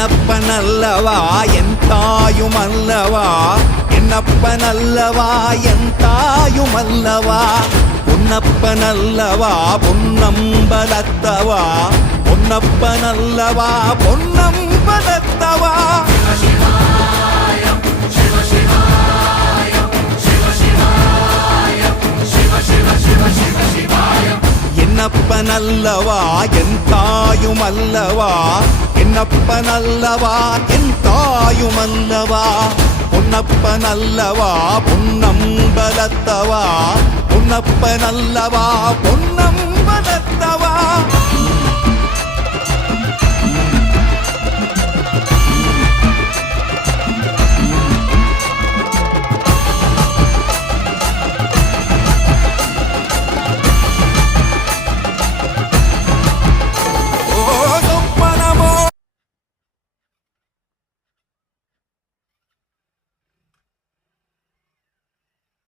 என்னப்பனல்லவா என் தாயுமல்லவா, என்னப்பனல்லவா என் தாயுமல்லவா, பொன்னப்பனல்லவா பொன்னம்பலத்தவா, பொன்னப்பனல்லவா பொன்னம்பலத்தவா. என்னப்பனல்லவா என் தாயுமல்லவா, என்னப்பனல்லவா என் தாயுமல்லவா, பொன்னப்பனல்லவா பொன்னம்பலத்தவா, பொன்னப்பனல்லவா பொன்னம்பலத்தவா.